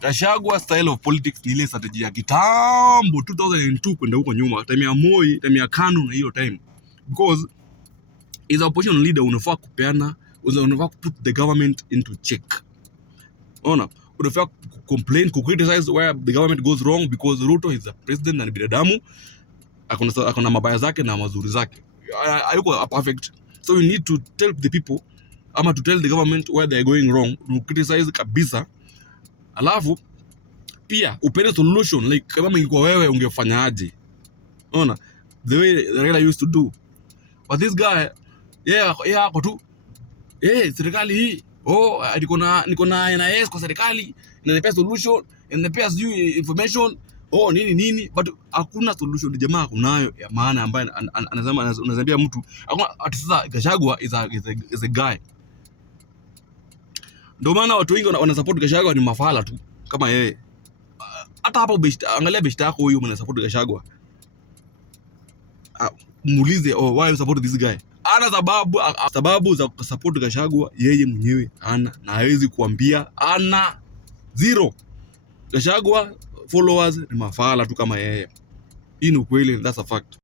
Gachagua style of politics ni ile strategy ya kitambo 2002 kwenda huko nyuma, time ya Moi, time ya KANU na hiyo time. Because is a opposition leader, unafaa kupeana, unafaa put the government into check. Ona, unafaa complain, criticize where the government goes wrong, because Ruto is the president na ni binadamu, akona mabaya zake na mazuri zake. Hayuko perfect. So you need to tell the people, ama to tell the government where they are going wrong, to criticize kabisa. Alafu pia upende solution, like kama ingekuwa wewe ungefanya aje. Unaona, the way Raila used to do. But this guy, ako tu serikali hii, niko na NIS kwa serikali, inanipea solution, inanipea information, nini, but hakuna solution jamaa kunayo ya maana ambaye anazambia mtu. Ati sasa Gachagua is a guy. Ndio maana watu wengi wana support Gachagua ni mafala tu kama yeye. Hata hapo angalia beshta yako huyu mwana support Gachagua. Muulize, why you support this guy? Ana sababu za support Gachagua yeye mwenyewe ana, na hawezi kuambia ana zero. Gachagua followers ni mafala tu kama yeye. Hii ni ukweli, that's a fact.